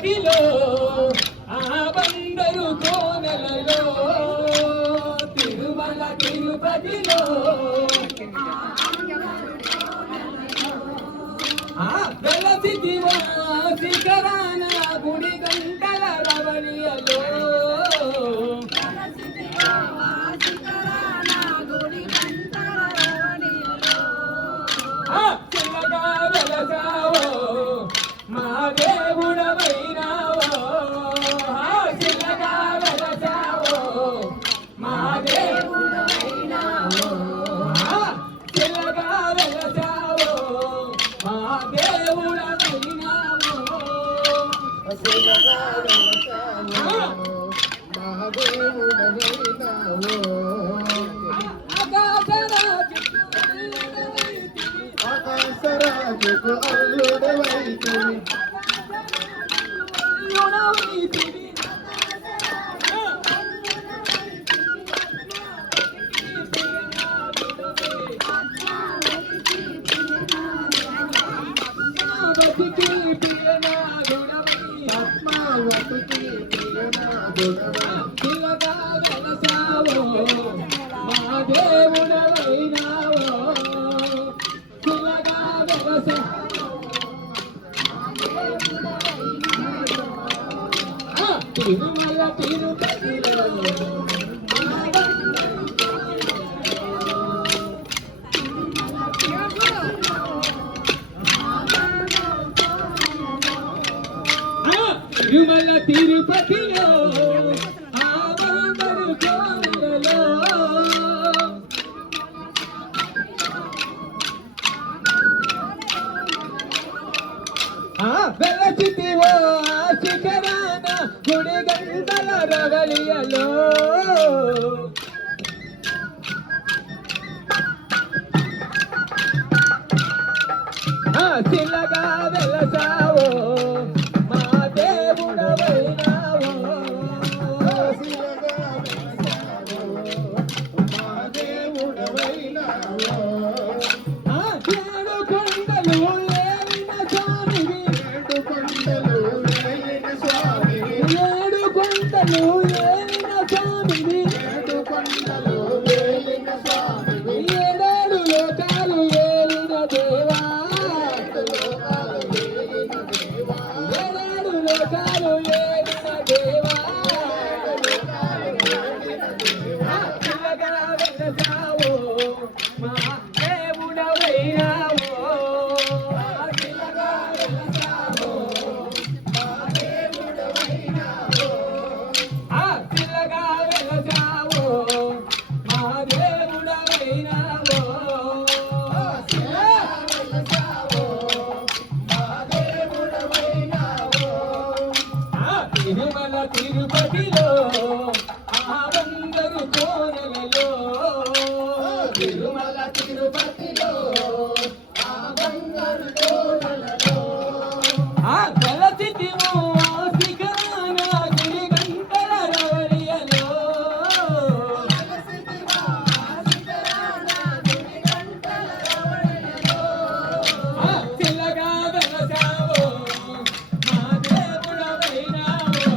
తిరుపతిలో ఆ బందరు కోనలలో తిరుమల తిరుపతిలో వెలసిదివా శిఖరాన గుడి గంటల రవళియలో చిన్నగా వెలసావో మా దేవుడవైనావో చిన్నగా వెలసావో మా దేవుడవైనావో చిన్నగా వెలసావో మా దేవుడవైనావో చిన్నగా వెలసావో మా దేవుడవైనావో ఆకాశరాజుకు అల్లుడవైతివి పద్మావతికి పిల్లగా వెలసావో మా దేవుడవైనావో పిల్లగా తిరుమల తిరుపతిలో తిరుమల తిరుపతిలో ఆ బందరు కోనలలో వెలచితివో శిఖరాన గుడి గంటల రవళియలో చిల్లగా వెలసావో మా దేవుడవైనావో మా దేవుడవైనావో ఏడు కొండలు ఏలిన స్వామివి ఏడు కొండలు ఏలిన స్వామివి ఏడు కొండలు ఏలిన స్వామివి ఏడు కొండలు ఏలిన స్వామివి ఏడేడు లోకాలు ఏలిన దేవా ఏడేడు లోకాలు ఏలిన దేవా చిన్నగా వెలసావో మా దేవుడవైనావో చిన్నగా వెలసావో మా దేవుడవైనావో చిన్నగా వెలసావో మా దేవుడవైనావో తిరుమల తిరుపతిలో ఆ బందరు కోనలలో తిరుమల తిరుపతిలో ఆ బందరు కోనలలో వెలసిదివో శిఖరాన గుడి గంటల రవళియలో చిల్లగా వెలసావో మా దేవుడవైనావో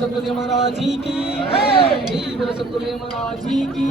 सतगुरु महाराज जी की, बोलो सतगुरु महाराज जी की।